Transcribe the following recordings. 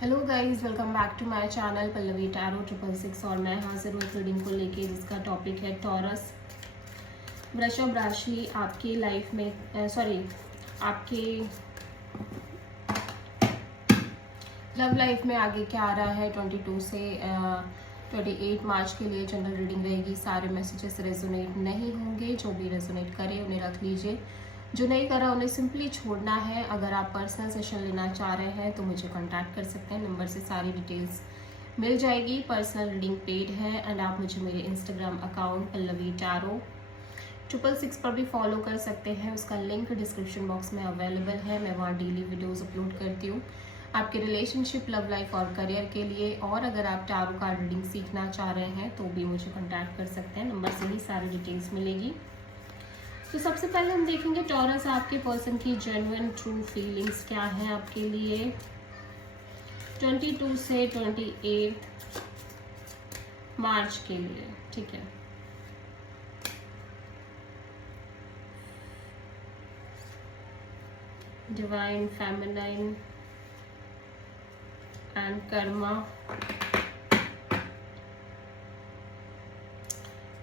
Hello guys, welcome back to my channel Pallavi tarot 666 और मैं हाजिर हूँ रीडिंग को लेके जिसका टॉपिक है टॉरस। वृषभ राशि आपकी लाइफ में आपके लव लाइफ में आगे क्या आ रहा है 22 से 28 मार्च के लिए जनरल रीडिंग रहेगी। सारे मैसेजेस रेजोनेट नहीं होंगे, जो भी रेजोनेट करे उन्हें रख लीजिए, जो नहीं करा उन्हें सिंपली छोड़ना है। अगर आप पर्सनल सेशन लेना चाह रहे हैं तो मुझे कांटेक्ट कर सकते हैं, नंबर से सारी डिटेल्स मिल जाएगी। पर्सनल रीडिंग पेड है एंड आप मुझे मेरे इंस्टाग्राम अकाउंट पल्लवी टैरो 666 पर भी फॉलो कर सकते हैं। उसका लिंक डिस्क्रिप्शन बॉक्स में अवेलेबल है। मैं वहाँ डेली वीडियोज़ अपलोड करती हूँ आपके रिलेशनशिप, लव लाइफ और करियर के लिए। और अगर आप टैरो कार्ड रीडिंग सीखना चाह रहे हैं तो भी मुझे कांटेक्ट कर सकते हैं, नंबर से ही सारी डिटेल्स मिलेगी। तो सबसे पहले हम देखेंगे टॉरस आपके पर्सन की जेन्युइन ट्रू फीलिंग्स क्या हैं आपके लिए 22 से 28 मार्च के लिए। ठीक है, डिवाइन फेमिनाइन एंड कर्मा।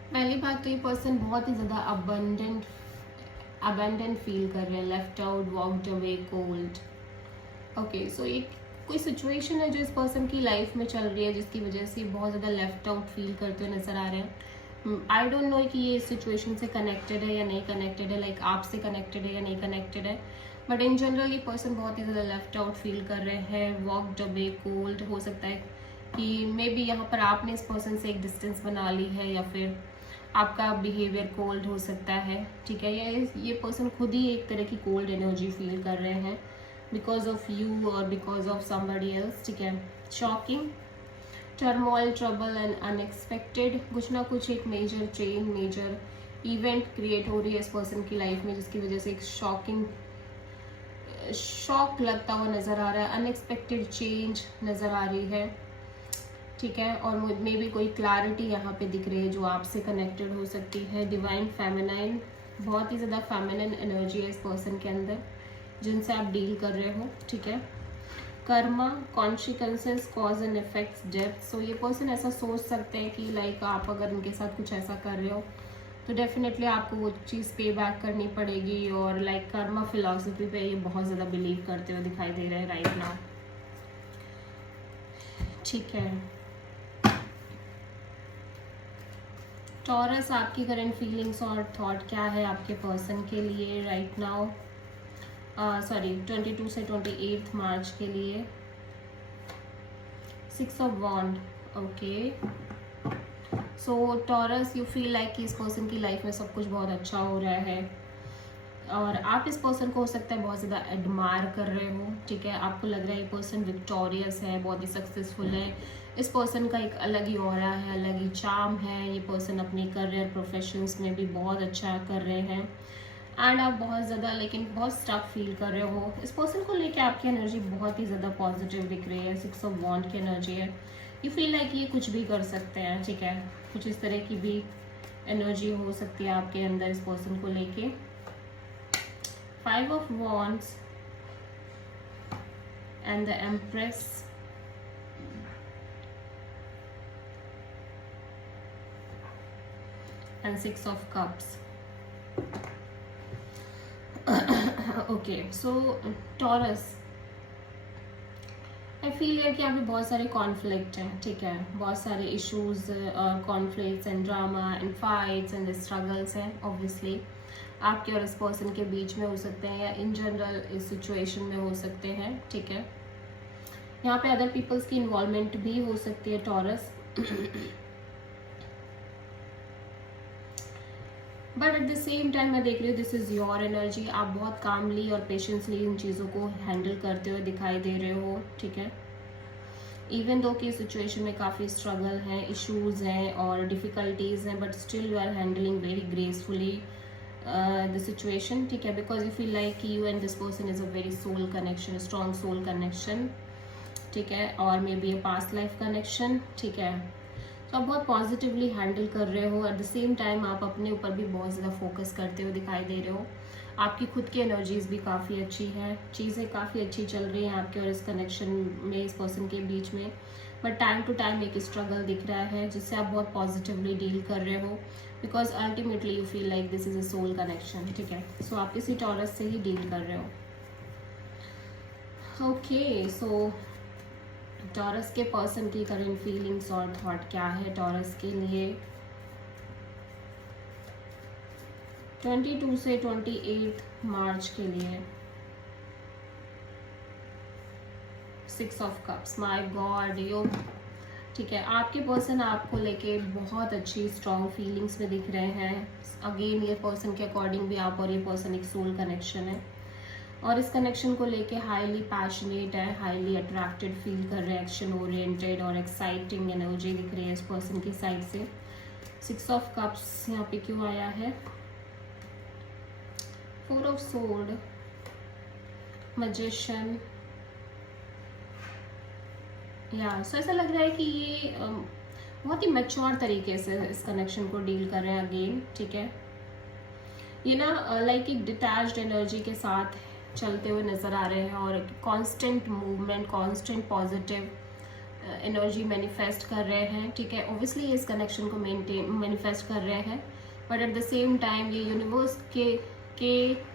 पहली बात तो ये पर्सन बहुत ही ज़्यादा अबेंडेंट फील कर रहे हैं, left out, walked away, cold. Okay, so एक कोई सिचुएशन है जो इस पर्सन की लाइफ में चल रही है जिसकी वजह से बहुत ज़्यादा लेफ्ट आउट फील करते हुए नजर आ रहे हैं। आई डोंट नो कि ये सिचुएशन से कनेक्टेड है या नहीं कनेक्टेड है, लाइक आपसे कनेक्टेड है या नहीं कनेक्टेड है, बट इन जनरल ये पर्सन बहुत ही ज़्यादा लेफ्ट आउट फील कर रहे हैं, वॉकड अवे, कोल्ड। हो सकता है कि मे बी यहाँ पर आपने इस पर्सन से एक डिस्टेंस बना ली है या फिर आपका बिहेवियर कोल्ड हो सकता है। ठीक है, ये पर्सन खुद ही एक तरह की कोल्ड एनर्जी फील कर रहे हैं बिकॉज ऑफ यू और बिकॉज ऑफ समबडी एल्स। ठीक है, shocking, turmoil, trouble and unexpected. कुछ ना कुछ एक major change, major event create हो रही है इस पर्सन की लाइफ में जिसकी वजह से एक शॉक लगता हुआ नजर आ रहा है, अनएक्सपेक्टेड चेंज नजर आ रही है। ठीक है, और मे भी कोई क्लैरिटी यहाँ पे दिख रही है जो आपसे कनेक्टेड हो सकती है। डिवाइन फेमिनाइन, बहुत ही ज़्यादा फेमिनिन एनर्जी है इस पर्सन के अंदर जिनसे आप डील कर रहे हो। ठीक है, कर्मा, consequences, cause and effects, depth. So ये पर्सन ऐसा सोच सकते हैं कि लाइक आप अगर इनके साथ कुछ ऐसा कर रहे हो तो डेफिनेटली आपको वो चीज़ पे बैक करनी पड़ेगी। और लाइक कर्मा फिलॉसफी पे ये बहुत ज़्यादा बिलीव करते हुए दिखाई दे रहे हैं राइट नाउ। ठीक है, टॉरस आपकी करंट फीलिंग्स और थॉट क्या है आपके पर्सन के लिए राइट नाउ, 22 से 28 मार्च के लिए। 6 of wand. Okay, so Taurus, you feel like कि इस पर्सन की लाइफ में सब कुछ बहुत अच्छा हो रहा है और आप इस पर्सन को हो सकता है बहुत ज़्यादा एडमायर कर रहे हो। ठीक है, आपको लग रहा है ये पर्सन विक्टोरियस है, बहुत ही सक्सेसफुल है। इस पर्सन का एक अलग ही ऑरा है, अलग ही चार्म है। ये पर्सन अपने करियर, प्रोफेशंस में भी बहुत अच्छा कर रहे हैं एंड आप बहुत ज़्यादा लेकिन बहुत स्टक फील कर रहे हो। इस पर्सन को लेके आपकी एनर्जी बहुत ही ज़्यादा पॉजिटिव दिख रही है, 6 ऑफ वॉन्ड की एनर्जी है। यू फील लाइक ये कुछ भी कर सकते हैं। ठीक है, कुछ इस तरह की भी एनर्जी हो सकती है आपके अंदर इस पर्सन को लेके। 5 of Wands and the Empress, and 6 of Cups. Okay, so Taurus, I feel है कि अभी बहुत सारे कॉन्फ्लिक्ट हैं। ठीक है, बहुत सारे issues, conflicts and drama and fights and struggles हैं ऑब्वियसली आपके और इस पर्सन के बीच में हो सकते हैं या इन जनरल इस सिचुएशन में हो सकते हैं। ठीक है, यहाँ पे अदर पीपल्स की इन्वॉल्वमेंट भी हो सकती है taurus, but at the same time मैं देख रही हूँ दिस इज योर एनर्जी। आप बहुत कामली और पेशेंसली इन चीज़ों को हैंडल करते हुए दिखाई दे रहे हो। ठीक है, इवन दो कि सिचुएशन में काफ़ी स्ट्रगल हैं, इश्यूज हैं और डिफिकल्टीज हैं, but still you are handling very gracefully the situation. ठीक है, because you feel like you and this person is a very soul connection, strong soul connection. ठीक है, और maybe a past life connection. ठीक है, तो आप बहुत पॉजिटिवली हैंडल कर रहे हो। एट द सेम टाइम आप अपने ऊपर भी बहुत ज़्यादा फोकस करते हुए दिखाई दे रहे हो। आपकी खुद की एनर्जीज भी काफ़ी अच्छी है, चीज़ें काफ़ी अच्छी चल रही हैं आपके और इस कनेक्शन में, इस पर्सन के बीच में। बट टाइम टू टाइम एक स्ट्रगल दिख रहा है जिससे आप बहुत पॉजिटिवली डील कर रहे हो, because ultimately you feel like this is a soul connection, ठीक है। सो आप किसी टॉरस से ही डील कर रहे हो। ओके, सो टॉरस के पर्सन की करंट फीलिंग्स और थॉट क्या है टॉरस के लिए 22 से 28 मार्च के लिए। 6 ऑफ कप्स, माय गॉड, यो, ठीक है। आपके पर्सन आपको लेके बहुत अच्छी स्ट्रॉन्ग फीलिंग्स में दिख रहे हैं। अगेन ये पर्सन के अकॉर्डिंग भी आप और ये पर्सन एक सोल कनेक्शन है और इस कनेक्शन को लेके हाईली पैशनेट है, हाईली अट्रैक्टेड फील कर रहे हैं, एक्शन ओरिएंटेड और एक्साइटिंग एनर्जी दिख रही है इस पर्सन की साइड से। 6 ऑफ कप्स यहाँ पे क्यों आया है? 4 ऑफ सोर्ड, मैजिशियन, या सो ऐसा लग रहा है कि ये बहुत ही मैच्योर तरीके से इस कनेक्शन को डील कर रहे हैं अगेन, ठीक है। ये ना लाइक एक डिटैच्ड एनर्जी के साथ चलते हुए नजर आ रहे हैं और constant movement, constant positive energy manifest कर रहे हैं, ठीक है। ऑब्वियसली इस कनेक्शन को मैनिफेस्ट कर रहे हैं, but at the same time ये यूनिवर्स के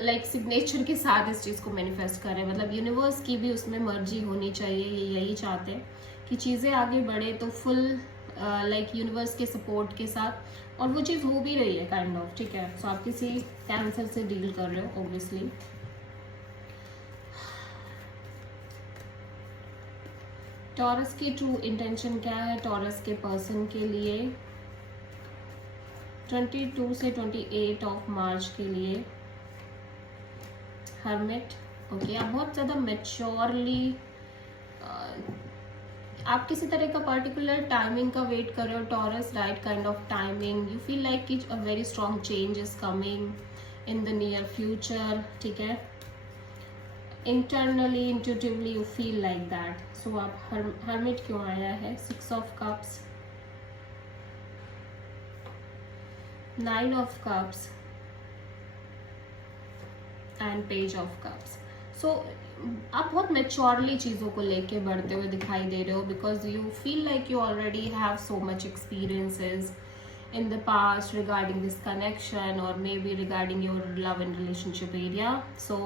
लाइक सिग्नेचर के साथ इस चीज़ को मैनिफेस्ट कर रहे हैं। मतलब यूनिवर्स की भी उसमें मर्जी होनी चाहिए, ये यही चाहते हैं कि चीज़ें आगे बढ़े, तो फुल लाइक यूनिवर्स के सपोर्ट के साथ, और वो चीज़ हो भी रही है काइंड ऑफ, ठीक है। सो आप किसी कैंसर से डील कर रहे हो ऑब्वियसली। टॉरस की ट्रू इंटेंशन क्या है टॉरस के पर्सन के लिए 22 से 28 ऑफ मार्च के लिए? Hermit, okay. आप बहुत ज़्यादा मैच्योरली आप किसी तरह का पर्टिकुलर टाइमिंग का वेट कर रहे हो Taurus, right kind of timing. You feel like कि a very strong change is coming in the near future, ठीक है। Internally, intuitively you feel like that. So आप हर्मिट क्यों आया है? 6 of cups, 9 of cups and page of cups. So आप बहुत maturely चीज़ों को लेके बढ़ते हुए दिखाई दे रहे हो, because you feel like you already have so much experiences in the past regarding this connection or maybe regarding your love and relationship area. So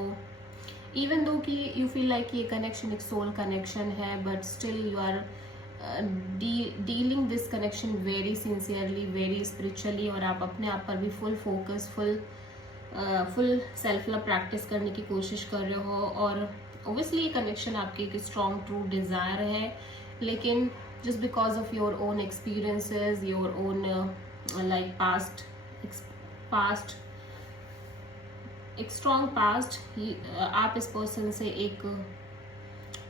even though कि you feel like ये connection एक soul connection है, but still you are dealing this connection very sincerely, very spiritually, और आप अपने आप पर भी full focus, full self love practice करने की कोशिश कर रहे हो। और obviously ये connection आपकी एक strong true desire है, लेकिन just because of your own experiences, your own like past एक स्ट्रॉन्ग पास्ट, आप इस पर्सन से एक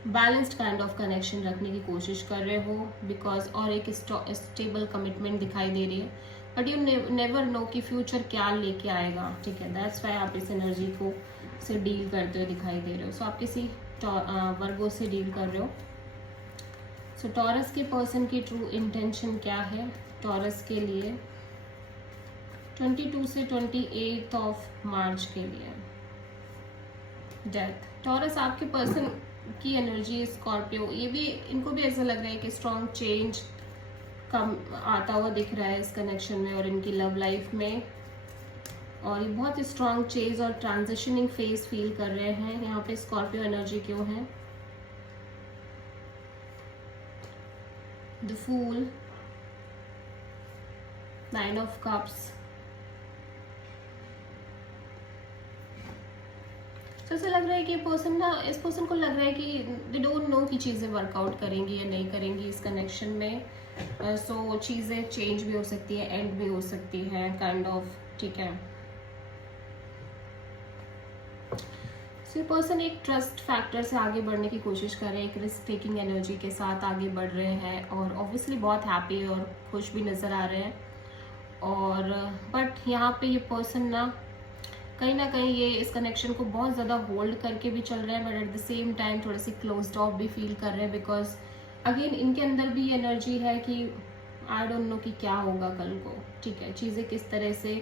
बैलेंस्ड काइंड ऑफ कनेक्शन रखने की कोशिश कर रहे हो, बिकॉज और एक स्टेबल कमिटमेंट दिखाई दे रही है, बट यू नेवर नो कि फ्यूचर क्या लेके आएगा, ठीक है। दैट्स वाई आप इस एनर्जी को से डील करते हुए दिखाई दे रहे हो। सो आप किसी वर्गो से डील कर रहे हो। सो टॉरस के पर्सन की ट्रू इंटेंशन क्या है टॉरस के लिए 22 से 28 ऑफ मार्च के लिए? डेथ। टॉरस आपके पर्सन की एनर्जी स्कॉर्पियो, ये भी इनको भी ऐसा लग रहा है कि स्ट्रॉन्ग चेंज कम आता हुआ दिख रहा है इस कनेक्शन में और इनकी लव लाइफ में, और ये बहुत स्ट्रॉन्ग चेंज और ट्रांजिशनिंग फेज फील कर रहे हैं। यहाँ पे स्कॉर्पियो एनर्जी क्यों है? The fool, 9 of cups. तो ऐसा लग रहा है कि पर्सन ना, इस पर्सन को लग रहा है कि दे डोंट नो कि चीज़ें वर्कआउट करेंगी या नहीं करेंगी इस कनेक्शन में। सो चीज़ें चेंज भी हो सकती है, एंड भी हो सकती है काइंड ऑफ, ठीक है। सो ये पर्सन एक ट्रस्ट फैक्टर से आगे बढ़ने की कोशिश कर रहे हैं, एक रिस्क टेकिंग एनर्जी के साथ आगे बढ़ रहे हैं और ऑब्वियसली बहुत हैप्पी और खुश भी नज़र आ रहे हैं। और बट यहाँ पे ये पर्सन ना कहीं ये इस कनेक्शन को बहुत ज़्यादा होल्ड करके भी चल रहे हैं, but at the same time थोड़े से क्लोज्ड ऑफ भी फील कर रहे हैं, बिकॉज अगेन इनके अंदर भी एनर्जी है कि आई डोंट नो कि क्या होगा कल को, ठीक है। चीज़ें किस तरह से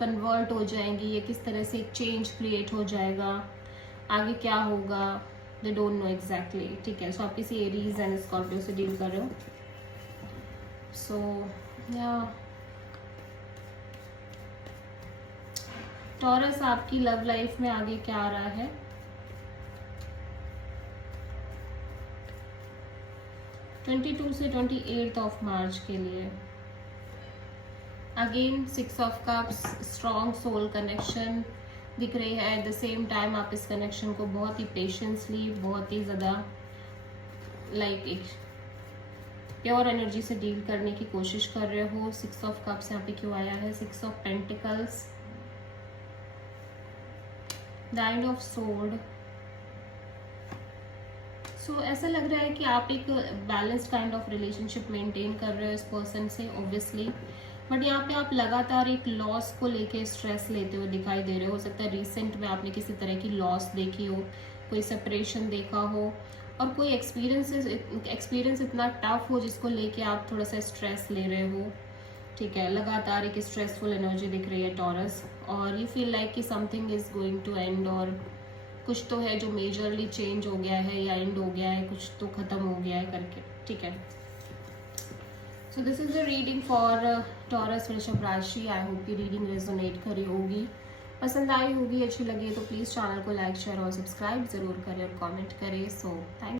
कन्वर्ट हो जाएंगी या किस तरह से एक चेंज क्रिएट हो जाएगा, आगे क्या होगा, दे डोंट नो एग्जैक्टली। ठीक है, सो आप किसी एरीज एंड स्कॉर्पियो से डील कर रहे हो। सो या टॉरस, आपकी लव लाइफ में आगे क्या आ रहा है? (22 से 28 ऑफ मार्च के लिए again 6 of cups, strong soul connection दिख रही है। एट द सेम टाइम आप इस कनेक्शन को बहुत ही पेशेंसली, बहुत ही ज़्यादा लाइक एक प्योर एनर्जी से डील करने की कोशिश कर रहे हो। 6 ऑफ कप्स यहाँ पे क्यों आया है? 6 of pentacles, the end of sword. So ऐसा लग रहा है कि आप एक balanced kind of relationship maintain कर रहे हो इस पर्सन से ऑब्वियसली, बट यहाँ पे आप लगातार एक लॉस को लेके स्ट्रेस लेते हुए दिखाई दे रहे हो सकता है रिसेंट में आपने किसी तरह की लॉस देखी हो, कोई सेपरेशन देखा हो, और कोई एक्सपीरियंस इतना टफ हो जिसको लेके आप थोड़ा सा स्ट्रेस ले रहे हो। ठीक है, लगातार एक स्ट्रेसफुल एनर्जी दिख रही है टॉरस, और यू फील लाइक कि something is going to end, और कुछ तो है जो मेजरली चेंज हो गया है या एंड हो गया है, कुछ तो खत्म हो गया है करके। ठीक है, so this is the reading for taurus वृषभ राशि। आई होप की रीडिंग रेजोनेट करी होगी, पसंद आई होगी, अच्छी लगी तो प्लीज़ चैनल को लाइक, शेयर और सब्सक्राइब ज़रूर करें और कमेंट करें। So thank